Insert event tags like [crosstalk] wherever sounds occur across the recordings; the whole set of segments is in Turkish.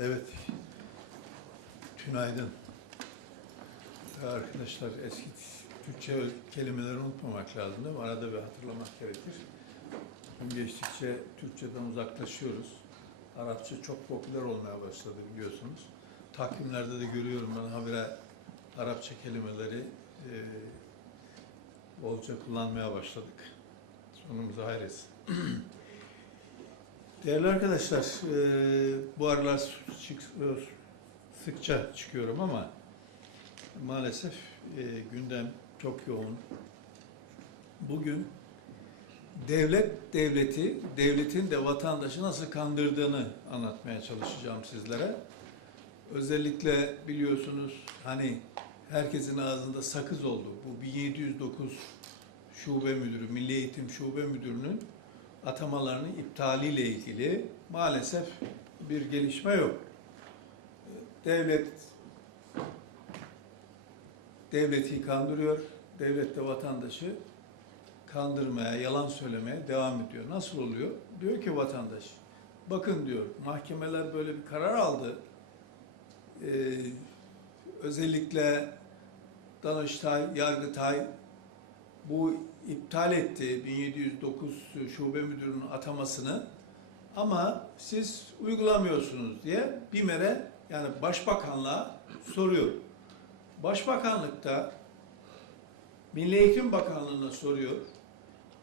Evet. Tünaydın. Arkadaşlar eski Türkçe kelimeleri unutmamak lazım değil mi? Arada bir hatırlamak gerekir. Gün geçtikçe Türkçeden uzaklaşıyoruz. Arapça çok popüler olmaya başladı biliyorsunuz. Takvimlerde de görüyorum ben habire Arapça kelimeleri e, bolca kullanmaya başladık. Sonumuzu hayretsin. [clears throat] Değerli arkadaşlar, e, bu aralar sık- sıkça çıkıyorum ama maalesef e, gündem çok yoğun. Bugün devlet devleti, devletin de vatandaşı nasıl kandırdığını anlatmaya çalışacağım sizlere. Özellikle biliyorsunuz hani herkesin ağzında sakız oldu. Bu 1709 şube müdürü, Milli Eğitim Şube Müdürü'nün atamalarının iptaliyle ilgili maalesef bir gelişme yok. Devlet devleti kandırıyor, devlet de vatandaşı kandırmaya, yalan söylemeye devam ediyor. Nasıl oluyor? Diyor ki vatandaş, bakın diyor, mahkemeler böyle bir karar aldı. Ee, özellikle Danıştay, Yargıtay bu iptal etti 1709 şube müdürünün atamasını ama siz uygulamıyorsunuz diye BİMER'e yani Başbakanlığa soruyor. Başbakanlıkta Milli Eğitim Bakanlığı'na soruyor.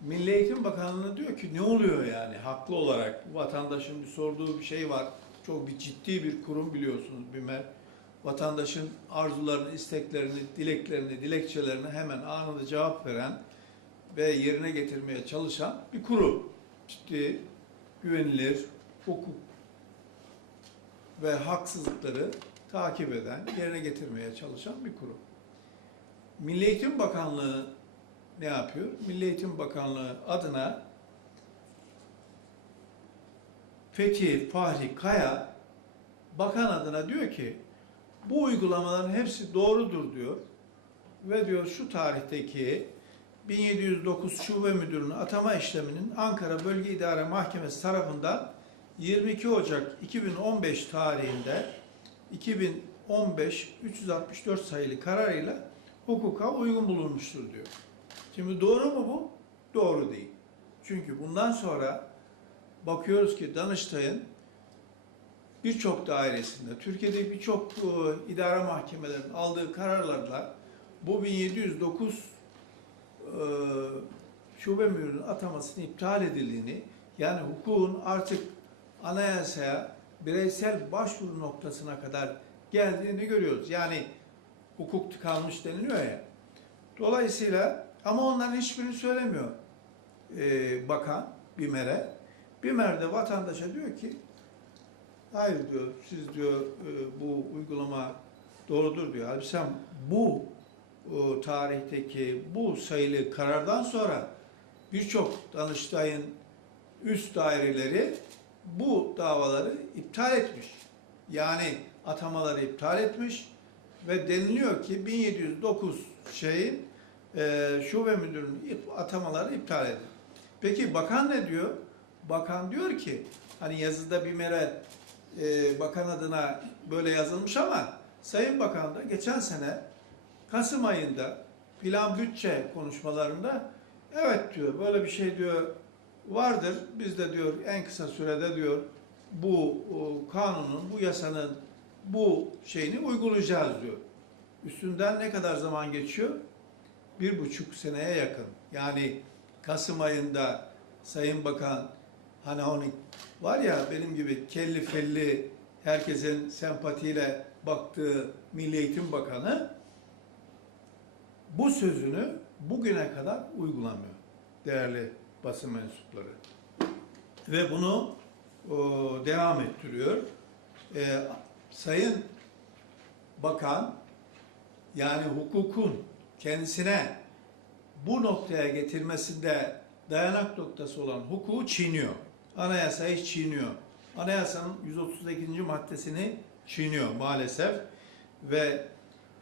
Milli Eğitim Bakanlığı diyor ki ne oluyor yani haklı olarak vatandaşın bir sorduğu bir şey var. Çok bir ciddi bir kurum biliyorsunuz BİMER. Vatandaşın arzularını, isteklerini, dileklerini, dilekçelerini hemen anında cevap veren ve yerine getirmeye çalışan bir kurum. Ciddi, güvenilir, hukuk ve haksızlıkları takip eden, yerine getirmeye çalışan bir kurum. Milli Eğitim Bakanlığı ne yapıyor? Milli Eğitim Bakanlığı adına Fethi Fahri Kaya bakan adına diyor ki bu uygulamaların hepsi doğrudur diyor. Ve diyor şu tarihteki 1709 Şube Müdürü'nün atama işleminin Ankara Bölge İdare Mahkemesi tarafından 22 Ocak 2015 tarihinde 2015 364 sayılı kararıyla hukuka uygun bulunmuştur diyor. Şimdi doğru mu bu? Doğru değil. Çünkü bundan sonra bakıyoruz ki Danıştay'ın birçok dairesinde, Türkiye'de birçok e, idare mahkemelerinin aldığı kararlarla bu 1709 e, şube müdürünün atamasının iptal edildiğini, yani hukukun artık anayasaya bireysel başvuru noktasına kadar geldiğini görüyoruz. Yani hukuk tıkanmış deniliyor ya. Dolayısıyla ama onların hiçbirini söylemiyor e, bakan BİMER'e. BİMER de vatandaşa diyor ki hayır diyor siz diyor e, bu uygulama doğrudur diyor. Halbuki sen bu o tarihteki bu sayılı karardan sonra birçok Danıştay'ın üst daireleri bu davaları iptal etmiş. Yani atamaları iptal etmiş ve deniliyor ki 1709 şeyin e, şube müdürünün atamaları iptal edildi. Peki bakan ne diyor? Bakan diyor ki hani yazıda bir mere e, bakan adına böyle yazılmış ama Sayın Bakan da geçen sene Kasım ayında plan bütçe konuşmalarında evet diyor böyle bir şey diyor vardır. Biz de diyor en kısa sürede diyor bu o, kanunun, bu yasanın bu şeyini uygulayacağız diyor. Üstünden ne kadar zaman geçiyor? Bir buçuk seneye yakın. Yani Kasım ayında Sayın Bakan hani onu var ya benim gibi kelli felli herkesin sempatiyle baktığı Milli Eğitim Bakanı bu sözünü bugüne kadar uygulamıyor değerli basın mensupları. Ve bunu o, devam ettiriyor. E, Sayın Bakan yani hukukun kendisine bu noktaya getirmesinde dayanak noktası olan hukuku çiğniyor. Anayasayı çiğniyor. Anayasanın 138. maddesini çiğniyor maalesef ve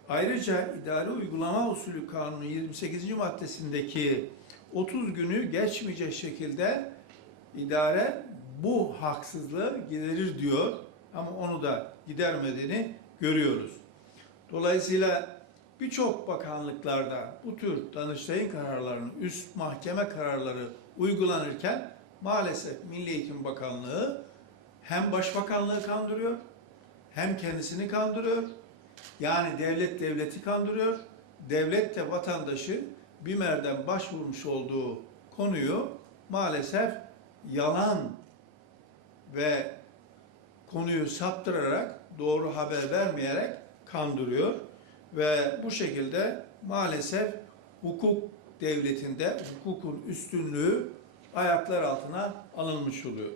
ayrıca idare uygulama usulü kanunu 28. maddesindeki 30 günü geçmeyecek şekilde idare bu haksızlığı giderir diyor ama onu da gidermediğini görüyoruz. Dolayısıyla birçok bakanlıklarda bu tür Danıştay'ın kararlarının üst mahkeme kararları uygulanırken maalesef Milli Eğitim Bakanlığı hem Başbakanlığı kandırıyor hem kendisini kandırıyor. Yani devlet devleti kandırıyor. Devlet de vatandaşı BİMER'den başvurmuş olduğu konuyu maalesef yalan ve konuyu saptırarak doğru haber vermeyerek kandırıyor ve bu şekilde maalesef hukuk devletinde hukukun üstünlüğü ayaklar altına alınmış oluyor.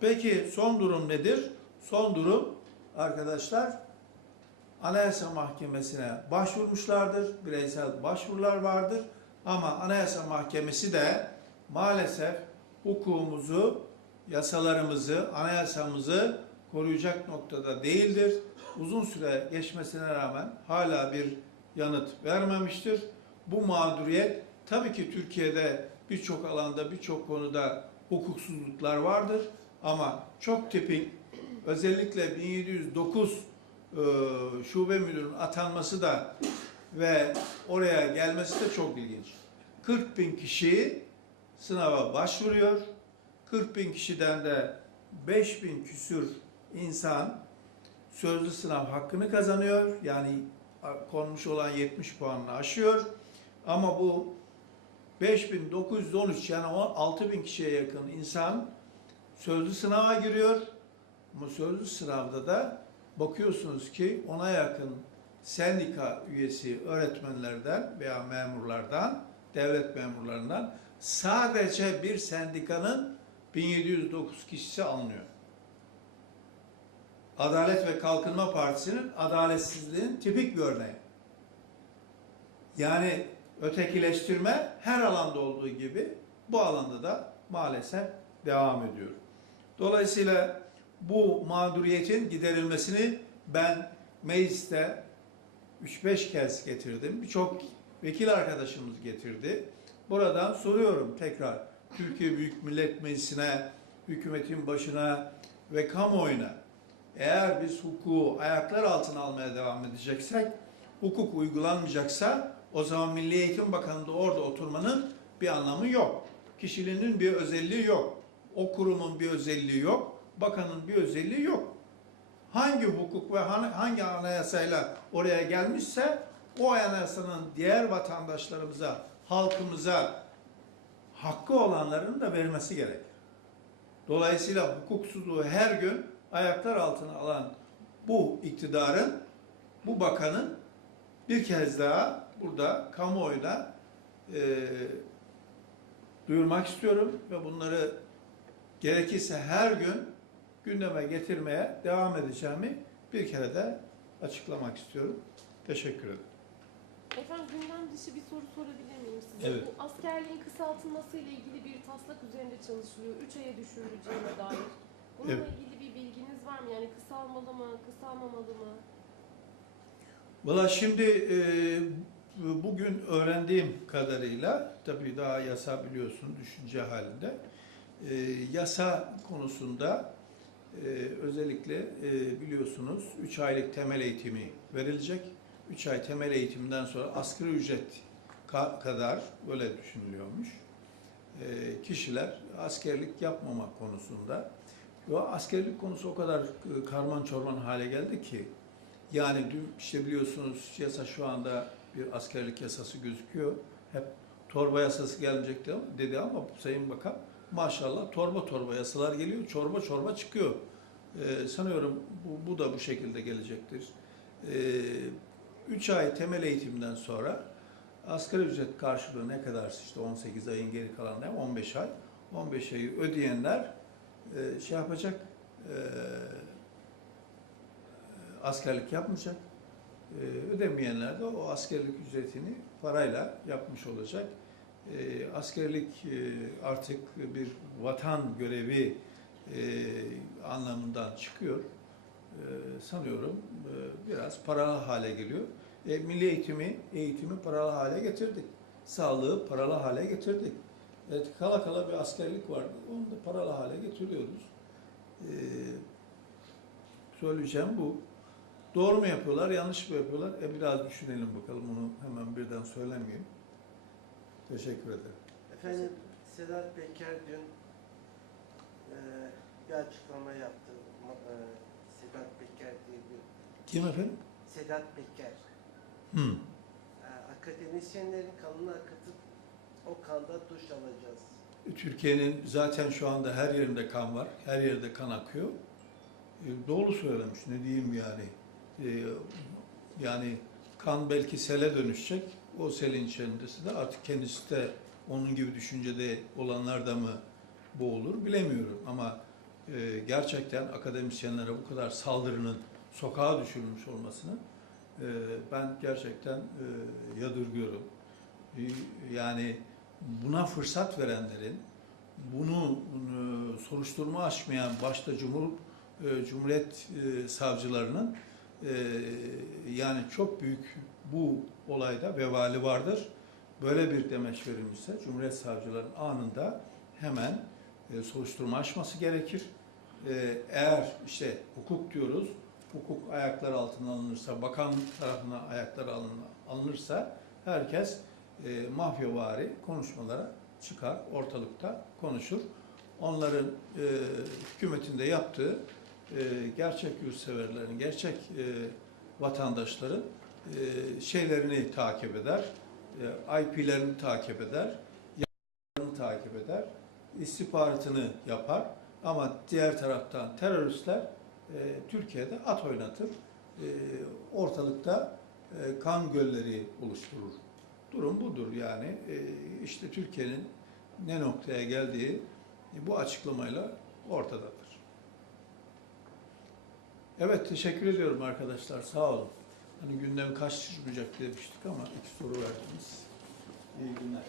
Peki son durum nedir? Son durum arkadaşlar Anayasa Mahkemesi'ne başvurmuşlardır. Bireysel başvurular vardır. Ama Anayasa Mahkemesi de maalesef hukukumuzu, yasalarımızı, anayasamızı koruyacak noktada değildir. Uzun süre geçmesine rağmen hala bir yanıt vermemiştir. Bu mağduriyet tabii ki Türkiye'de birçok alanda, birçok konuda hukuksuzluklar vardır. Ama çok tipik özellikle 1709 e, şube müdürünün atanması da ve oraya gelmesi de çok ilginç. 40 bin kişi sınava başvuruyor. 40 bin kişiden de 5 bin küsür insan sözlü sınav hakkını kazanıyor. Yani konmuş olan 70 puanını aşıyor. Ama bu 5913 yani 6000 kişiye yakın insan sözlü sınava giriyor. Ama sözlü sınavda da bakıyorsunuz ki ona yakın sendika üyesi öğretmenlerden veya memurlardan, devlet memurlarından sadece bir sendikanın 1709 kişisi alınıyor. Adalet ve Kalkınma Partisi'nin adaletsizliğin tipik bir örneği. Yani ötekileştirme her alanda olduğu gibi bu alanda da maalesef devam ediyor. Dolayısıyla bu mağduriyetin giderilmesini ben mecliste 3-5 kez getirdim. Birçok vekil arkadaşımız getirdi. Buradan soruyorum tekrar Türkiye Büyük Millet Meclisi'ne, hükümetin başına ve kamuoyuna eğer biz hukuku ayaklar altına almaya devam edeceksek, hukuk uygulanmayacaksa o zaman Milli Eğitim Bakanı da orada oturmanın bir anlamı yok. Kişiliğinin bir özelliği yok. O kurumun bir özelliği yok. Bakanın bir özelliği yok. Hangi hukuk ve hangi anayasayla oraya gelmişse o anayasanın diğer vatandaşlarımıza, halkımıza hakkı olanların da vermesi gerek. Dolayısıyla hukuksuzluğu her gün ayaklar altına alan bu iktidarın, bu bakanın bir kez daha burada kamuoyuna e, duyurmak istiyorum ve bunları gerekirse her gün gündeme getirmeye devam edeceğimi bir kere de açıklamak istiyorum. Teşekkür ederim. Efendim gündem dışı bir soru sorabilir miyim size? Evet. Bu askerliğin kısaltılması ile ilgili bir taslak üzerinde çalışılıyor. 3 aya düşürüleceğine dair. Bununla Evet. ilgili bir bilginiz var mı? Yani kısalmalı mı, kısalmamalı mı? Valla şimdi e, bugün öğrendiğim kadarıyla tabii daha yasa biliyorsun düşünce halinde e, yasa konusunda özellikle e, biliyorsunuz 3 aylık temel eğitimi verilecek. 3 ay temel eğitimden sonra asgari ücret ka- kadar böyle düşünülüyormuş. E, kişiler askerlik yapmamak konusunda ve askerlik konusu o kadar e, karman çorman hale geldi ki yani dün işte biliyorsunuz yasa şu anda bir askerlik yasası gözüküyor. Hep torba yasası gelmeyecek de- dedi ama Sayın Bakan maşallah torba torba yasalar geliyor, çorba çorba çıkıyor. Ee, sanıyorum bu, bu da bu şekilde gelecektir. 3 ay temel eğitimden sonra asgari ücret karşılığı ne kadar işte 18 ayın geri kalanı 15 ay. 15 ayı ödeyenler e, şey yapacak, e, askerlik yapmayacak. Ee, ödemeyenler de o askerlik ücretini parayla yapmış olacak. Ee, askerlik e, artık bir vatan görevi e, anlamından çıkıyor. Ee, sanıyorum e, biraz paralı hale geliyor. E, milli eğitimi, eğitimi paralı hale getirdik. Sağlığı paralı hale getirdik. Evet, kala kala bir askerlik vardı. Onu da paralı hale getiriyoruz. Ee, söyleyeceğim bu. Doğru mu yapıyorlar, yanlış mı yapıyorlar? E biraz düşünelim bakalım onu hemen birden söylemeyeyim. Teşekkür ederim. Efendim Sedat Peker dün eee, bir açıklama yaptı. Eee, Sedat Peker diye bir Kim efendim? Sedat Peker. Hı. Eee, akademisyenlerin kanını akıtıp o kanda duş alacağız. Türkiye'nin zaten şu anda her yerinde kan var, her yerde kan akıyor. E, doğru söylemiş, ne diyeyim yani. E, yani kan belki sele dönüşecek, o selin içerisinde de artık kendisi de onun gibi düşüncede olanlar da mı boğulur bilemiyorum. Ama e, gerçekten akademisyenlere bu kadar saldırının sokağa düşürülmüş olmasını e, ben gerçekten e, yadırgıyorum. E, yani buna fırsat verenlerin, bunu e, soruşturma açmayan başta Cumhur e, Cumhuriyet e, savcılarının e, yani çok büyük bu olayda vebali vardır. Böyle bir demeç verilmişse Cumhuriyet savcıların anında hemen e, soruşturma açması gerekir. E, eğer işte hukuk diyoruz, hukuk ayaklar altına alınırsa, bakan tarafına ayaklar alın- alınırsa herkes e, mafyavari konuşmalara çıkar, ortalıkta konuşur. Onların e, hükümetinde yaptığı e, gerçek yurtseverlerin, gerçek e, vatandaşların e, şeylerini takip eder, e, IP'lerini takip eder, yapılarını takip eder, istihbaratını yapar. Ama diğer taraftan teröristler e, Türkiye'de at oynatır, e, ortalıkta e, kan gölleri oluşturur. Durum budur yani. E, işte Türkiye'nin ne noktaya geldiği e, bu açıklamayla ortadadır. Evet teşekkür ediyorum arkadaşlar sağ olun. Hani gündemi kaçırmayacak demiştik ama iki soru verdiniz. İyi günler.